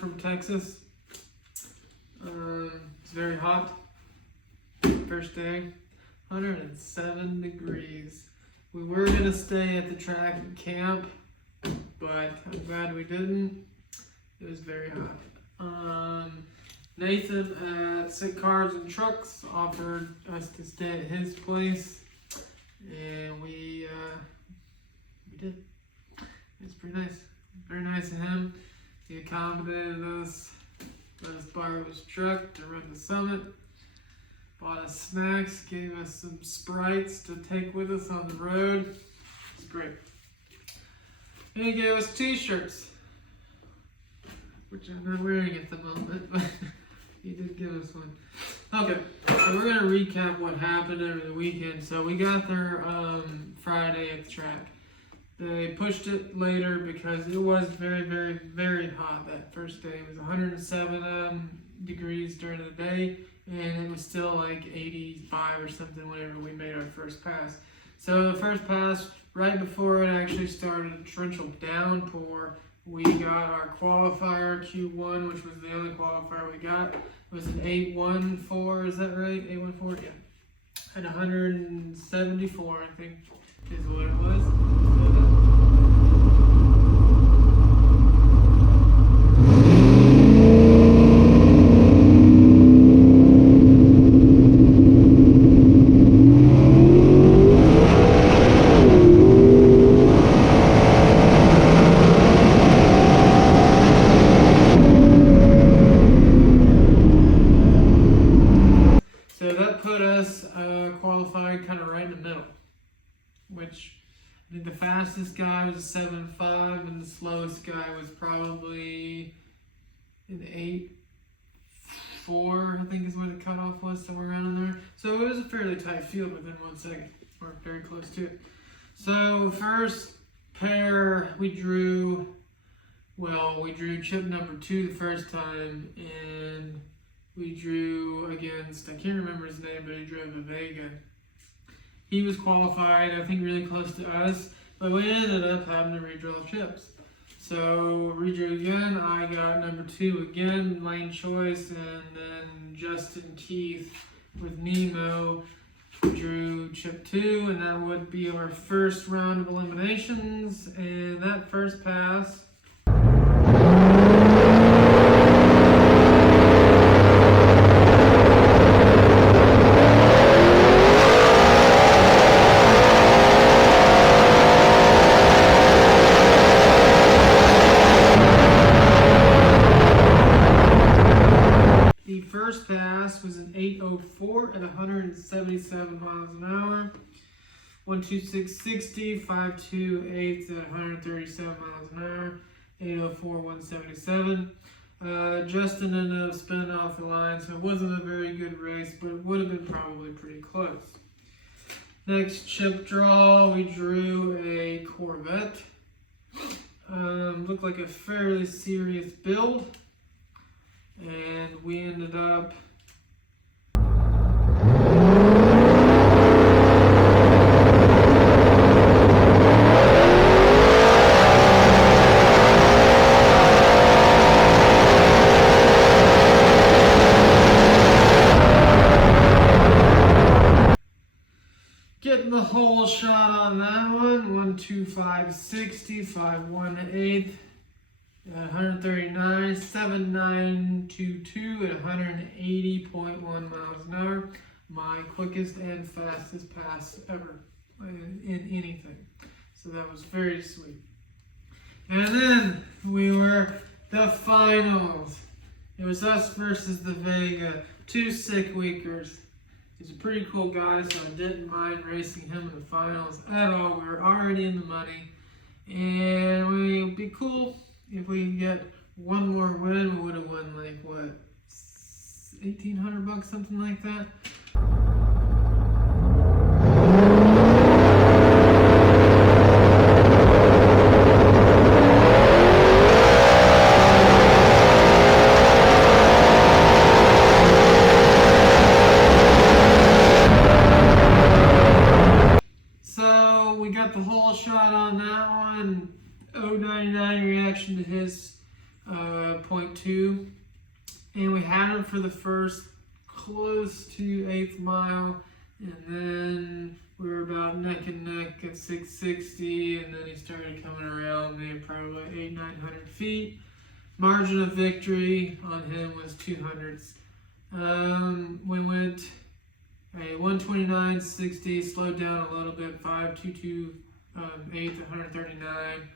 from Texas. It's very hot. First day, 107 degrees. We were gonna stay at the track and camp, but I'm glad we didn't. It was very hot. Nathan at Sick Cars and Trucks offered us to stay at his place, and we did. It's pretty nice. Very nice of him. He accommodated us, let us borrow his truck to run the summit, bought us snacks, gave us some Sprites to take with us on the road. It's great. And he gave us t-shirts, which I'm not wearing at the moment, but he did give us one. Okay, so we're going to recap what happened over the weekend. So we got there Friday at the track. They pushed it later because it was very, very, very hot that first day. It was 107 degrees during the day, and it was still like 85 or something whenever we made our first pass. So the first pass, right before it actually started a torrential downpour, we got our qualifier Q1, which was the only qualifier we got. It was an 814, is that right? 814, yeah. At 174, I think, is what it was. So that put us qualified kind of right in the middle, which I think the fastest guy was a 7.5 and the slowest guy was probably an 8.4, I think is what the cutoff was, somewhere around in there. So it was a fairly tight field within 1 second, or very close to it. So first pair we drew chip number 2 the first time, and we drew against, I can't remember his name, but he drove a Vega. He was qualified, I think, really close to us, but we ended up having to redraw chips. So redrew again, I got number 2 again, lane choice, and then Justin Keith with Nemo drew chip 2, and that would be our first round of eliminations. And that first pass, was an 804 at 177 miles an hour, 12660, 528 at 137 miles an hour, 804, 177. Justin ended up spinning off the line, so it wasn't a very good race, but it would have been probably pretty close. Next chip draw, we drew a Corvette. Looked like a fairly serious build, and we ended up getting the whole shot on that one. 12560, 518 at 139, 7922 at 180.1 miles an hour. My quickest and fastest pass ever in anything. So that was very sweet. And then we were the finals. It was us versus the Vega, 2 sick weekers. He's a pretty cool guy, so I didn't mind racing him in the finals at all. We were already in the money, and it would be cool if we could get one more win. We would have won like what, $1,800, something like that. Got the whole shot on that one. 099 reaction to his 0.2, and we had him for the first close to 8th mile, and then we were about neck and neck at 660, and then he started coming around maybe probably 800-900 feet. Margin of victory on him was 200ths. We went a 129.60, slowed down a little bit, 5.22 8th, 139.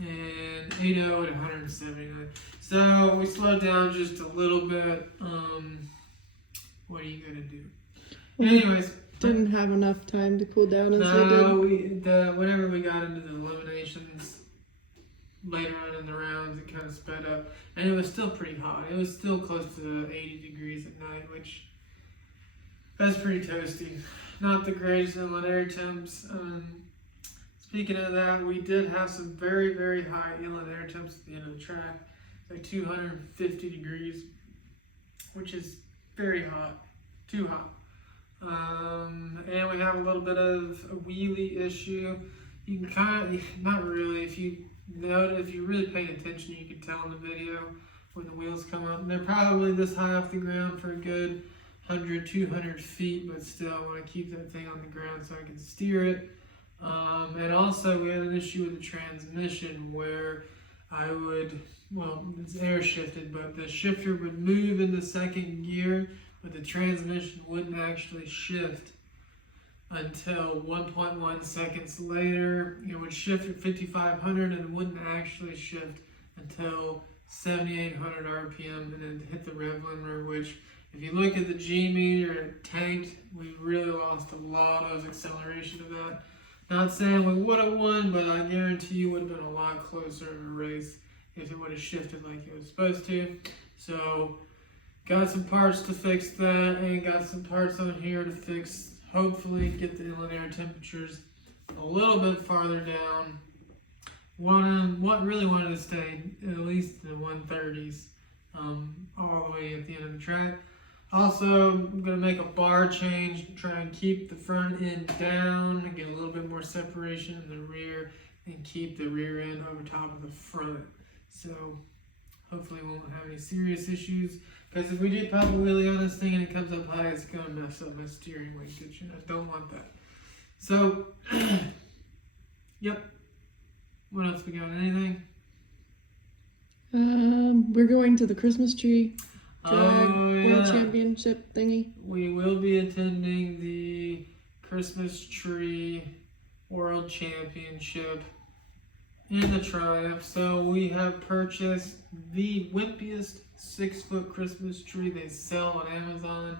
And 80 at 179. So we slowed down just a little bit. What are you gonna do? Anyways, didn't have enough time to cool down as we did. Whenever we got into the eliminations later on in the rounds, it kind of sped up, and it was still pretty hot. It was still close to 80 degrees at night, which that's pretty toasty. Not the greatest inland air temps. Speaking of that, we did have some very, very high inland air temps at the end of the track, like 250 degrees, which is very hot, too hot. And we have a little bit of a wheelie issue. You can kind of, not really, if you really paying attention, you can tell in the video when the wheels come up. And they're probably this high off the ground for a good 100, 200 feet, but still I want to keep that thing on the ground so I can steer it. And also we had an issue with the transmission where it's air shifted, but the shifter would move into second gear, but the transmission wouldn't actually shift until 1.1 seconds later. It would shift at 5,500 and it wouldn't actually shift until 7,800 RPM and then hit the rev limiter, which if you look at the G meter, it tanked. We really lost a lot of acceleration of that. Not saying we would have won, but I guarantee you would have been a lot closer of a race if it would have shifted like it was supposed to. So, got some parts to fix that, and got some parts on here to fix, hopefully get the inland air temperatures a little bit farther down. Really wanted to stay at least in the 130s all the way at the end of the track. Also, I'm going to make a bar change, try and keep the front end down, and get a little bit more separation in the rear, and keep the rear end over top of the front. So, hopefully we won't have any serious issues, because if we do pop a wheelie on this thing and it comes up high, it's going to mess up my steering linkage, and I don't want that. So, yep. What else we got? Anything? We're going to the Christmas tree drag yeah. world championship thingy. We will be attending the Christmas tree world championship in the Triumph. So we have purchased the wimpiest 6-foot Christmas tree they sell on Amazon.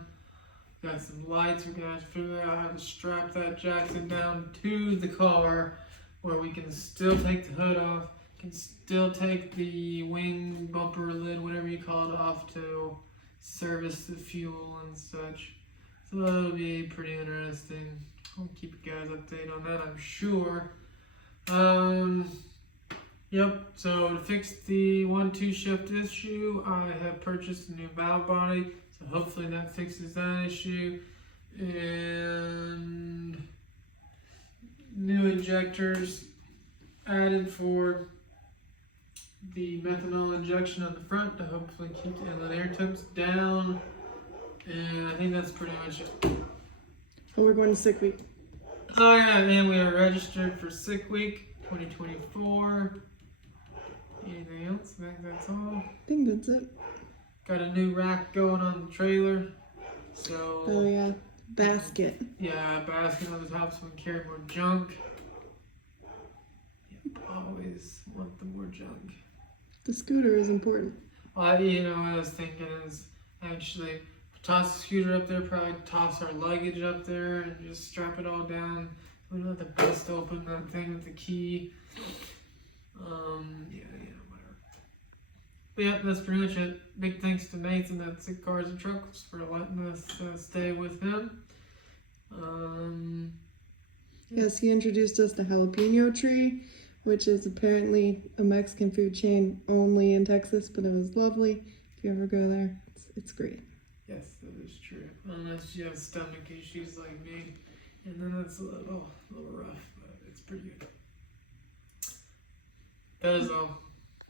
Got some lights. We're gonna have to figure out how to strap that Jackson down to the car where we can still take the hood off, can still take the wing bumper lid, whatever you call it, off to service the fuel and such. So that'll be pretty interesting. I'll keep you guys updated on that, I'm sure. Yep, so to fix the 1-2 shift issue, I have purchased a new valve body, so hopefully that fixes that issue. And new injectors added for the methanol injection on the front to hopefully keep the inlet air temps down. And I think that's pretty much it. Oh, we're going to sick week. Oh yeah, and we are registered for sick week 2024. Anything else? I think that's all. I think that's it. Got a new rack going on the trailer. So. Oh yeah, basket. Yeah, basket on the top so we can carry more junk. Yep, always want the more junk. The scooter is important. Well, what I was thinking is actually toss the scooter up there, probably toss our luggage up there and just strap it all down. We don't have to bust open that thing with the key. Whatever. But yeah, that's pretty much it. Big thanks to Nathan at Sick Cars and Trucks for letting us stay with him. Yes, he introduced us to Jalapeno Tree, which is apparently a Mexican food chain only in Texas, but it was lovely. If you ever go there, it's great. Yes, that is true. Unless you have stomach issues like me, and then it's a little rough, but it's pretty good. That is all.